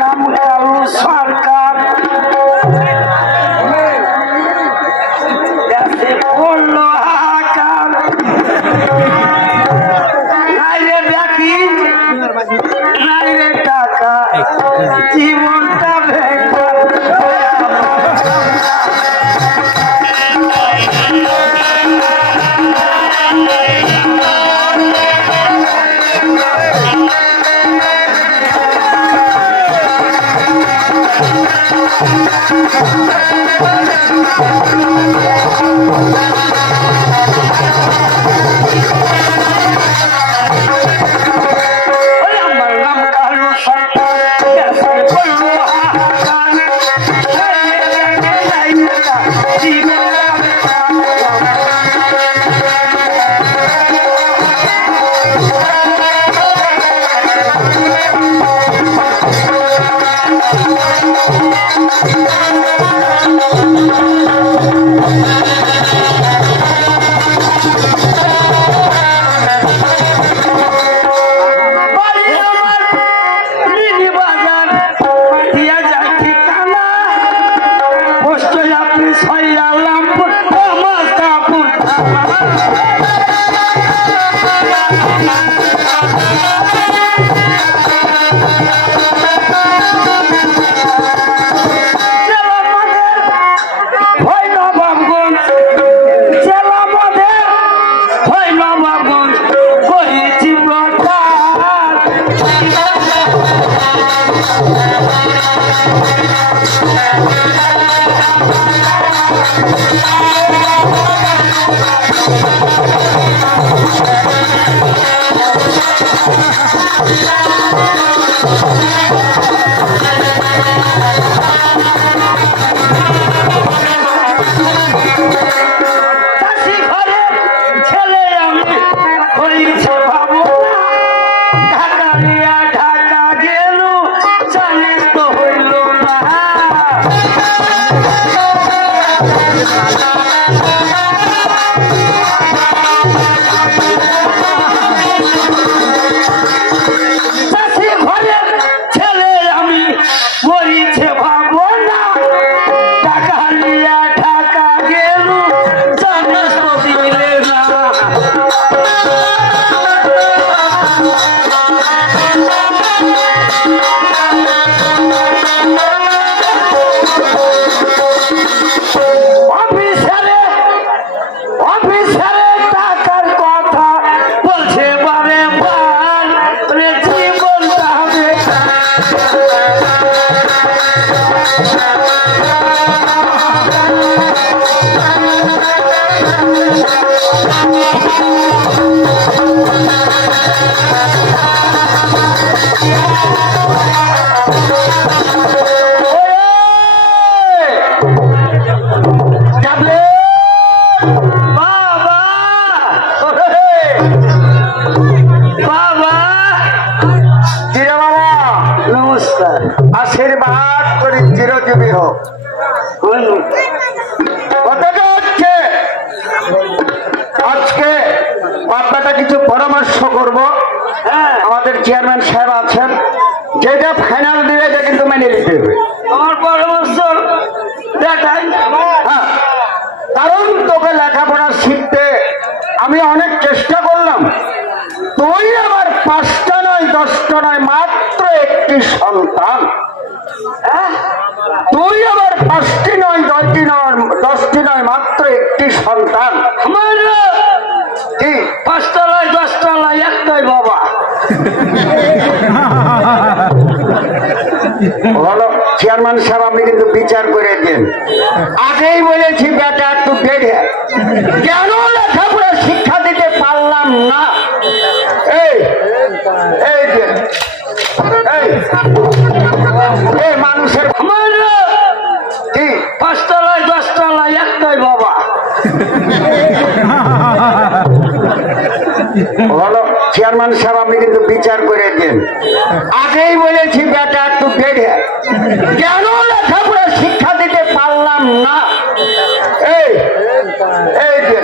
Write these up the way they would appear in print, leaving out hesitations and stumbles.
নাম কালু সরকার। দেশে পড়লো হাহাকার। নাইরে দেখি নাইরে টাকা, জীবনটা বেকার। আশীর্বাদ করি চিরজীবী হোক। আজকে বাপ্পাটা কিছু পরামর্শ করব। আমাদের চেয়ারম্যান সাহেব আছেন, যেটা ফাইনাল দিলে এটা কিন্তু মেনে নিতে হবে। আমার পরামর্শ দেখাই। হ্যাঁ, কারণ তোকে লেখাপড়া শিখতে আমি অনেক চেষ্টা করলাম। তুই আবার 5টা নয় 10টা নয়, মাত্র একটি সন্তান। তুই আবার 5টি নয় 10টি নয় 10টি নয়, মাত্র একটি সন্তান। আমার কি 5টা নয় 10টা নয়, একটাই বাবা। বলো চেয়ারম্যান সাহেব, আপনি কিন্তু বিচার করে দেন। আগেই বলেছি বেটা একটু বেড়ে কেন লেখাপড়া শিক্ষা দিতে পারলাম না। এই এই যে এই মানুষের আমার কি 5টা নয় 10টা নয়, একটাই বাবা। বলো চেয়ারম্যান সাহেব, আপনি কিন্তু বিচার করে দেন। আগেই বলেছি বেটা একটু বেড়ে কেন লেখাপড়া শিক্ষা দিতে পারলাম না। এই এই যে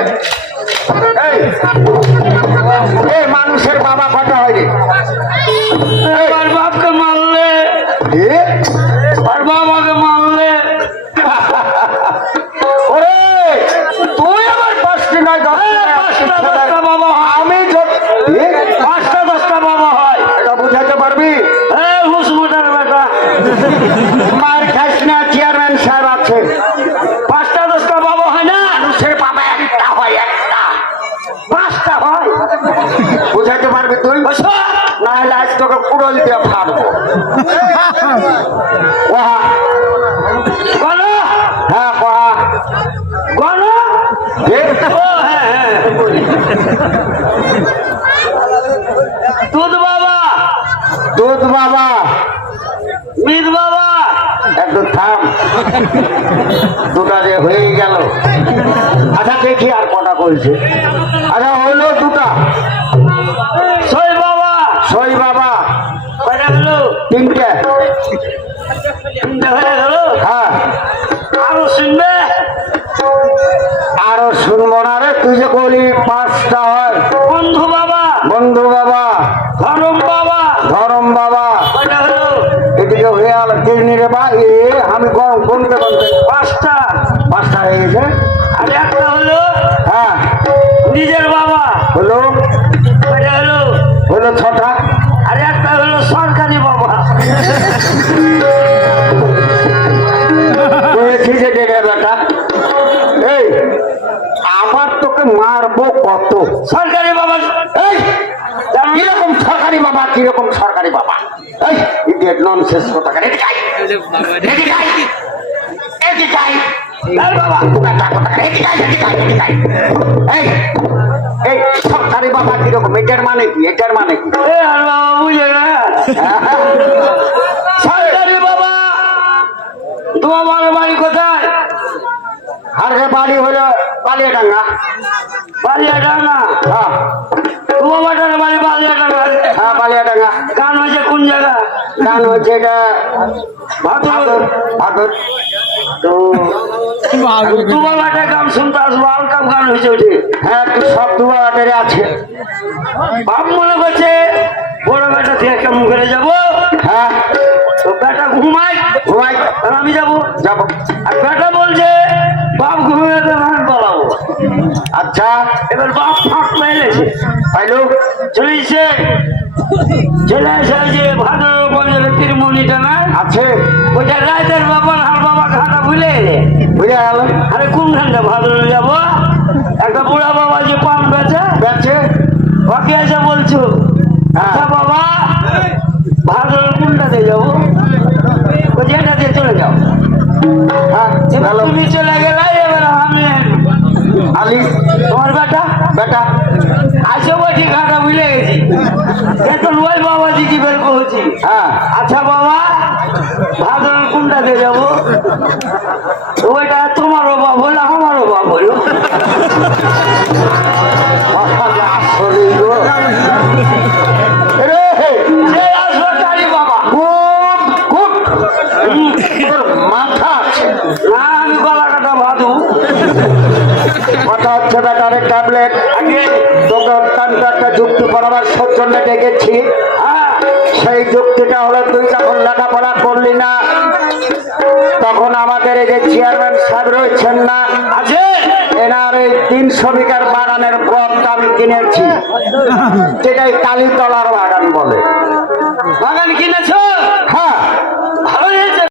এই মানুষের বাবা কটা হয়নি। আমার বাপকে মারলে এ আছে? 5টা 10টা বাবা হয় না? মানুষের বাবা একটা হয়, একটা। 5টা হয়। বুঝাইতে পারবি তুই? বসো। না হলে আজ তোকে কুড়ল দিয়ে ফাড়বো। কহা। গণ হ্যাঁ কহা। গণ কে? ও হ্যাঁ হ্যাঁ বলি। দুধ বাবা, দুধ বাবা। মিত বাবা, একটু থাম, দুটা যে হয়ে গেল। আচ্ছা দেখি আর কটা করছে। আচ্ছা হলো দুটা। সই বাবা, সই বাবা। কয়টা হলো? 3টে। 3টে হয়ে গেল। হ্যাঁ। আরো শুনবে? আরো শুনবো না রে, তুই যে বলি 5টা হয়। বন্ধু বাবা, বন্ধু বাবা, ধরম বাবা, ধরম বাবা। কয়টা হলো? এদিকে হয়ে গেল 3 রে বা এ আমি গরম গুনতে গুনতে 5টা। 5টা হয়ে গেছে। আর একটা হলো হ্যাঁ নিজের বাবা, হলো, কয়টা হলো? হলো 6টা। আর একটা হলো সরকারি বাবা। বলেছি যে ডেকে বেটা, এই আবার তোকে মারবো কত। সরকারি বাবা এই কিরকম সরকারি বাবা, কিরকম সরকারি বাবা? এই ইডিয়েট ননসেন্স কোথাকার। এদিকে আয়, এদিকে আয়, এদিকে আয়। এই বাবা কোথাকার কোথাকার, এদিকে আয়, এদিকে আয়, এদিকে আয়। এই এই সরকারি বাবা কিরকম? এটার মানে কি? এটার মানে কি? এ আর বাবা বুঝে না। সরকারি বাবা, তোমার বাড়ি কোথায়? আর রে বাড়ি হলো বালিয়াডাঙ্গা। বালিয়াডাঙ্গা। হ্যাঁ তোমার বাড়ি বালিয়াডাঙ্গা। হ্যাঁ বালিয়াডাঙ্গা। গান হয়েছে কোন জায়গা? গান হচ্ছে এটা ভাদুর। ভাদুর। তো তোমার বাটায় গান শুনতে আসবো, আর কাম গান হয়েছে ওঠে। হ্যাঁ তুই সব দুয়ারে আছে। বাপ মনে করছে বড় বেটা থেকে কেমন করে যাবো। হ্যাঁ তো বেটা ঘুমাই, ঘুমাই আর আমি যাবো। যাবো। আর বেটা বলছে বাপ ঘুমিয়ে তো ধান পালাবো। আচ্ছা এবার বাপ ফাঁক মেলেছে, পাইলু। চলেছে। চলে এসে যে ভাদ্র বন্ধের তিরমণিটা না আছে ওইটা রাতের বাবার আর বাবা ঘাটা ভুলে এলে। বুঝে গেল। আরে কোনখানটা ভাদ্র যাবো? একটা বুড়া বাবা যে পান বেচে, বেচে। বাকি এসে বলছো আচ্ছা বাবা ভাদ্র কোনটাতে যাবো? ওই যেটা দিয়ে চলে যাও। হ্যাঁ এবার গেল। তুমি চলে গেলে, এবার আমি আলি তোমার বেটা বেটা। আসে বলছি ঘাটা ভুলে গেছি। এখন ওই বাবা দিদি বের করছি। হ্যাঁ আচ্ছা বাবা ভাদ্র কোনটাতে যাবো? ওইটা তোমারও বাপ হলো, আমারও বাপ হলো। শরীর গো। রে সে আসলো কালী বাবা। খুব খুব তোর মাথা আছে। না আমি গলা কাটা ভাদু। কথা হচ্ছে বেটারে ট্যাবলেট। আগে তোকে অত্যন্ত একটা যুক্তি পরামর্শের জন্য ডেকেছি। হ্যাঁ সেই যুক্তিটা হলো তুই যখন লেখাপড়া করলি না তখন আমাদের এই যে চেয়ারম্যান সাহেব রয়েছেন না, আছে এনার এই 300 বিঘার বাগানের প্লটটা আমি কিনেছি, যেটাই কালীতলার বাগান বলে। বাগান কিনে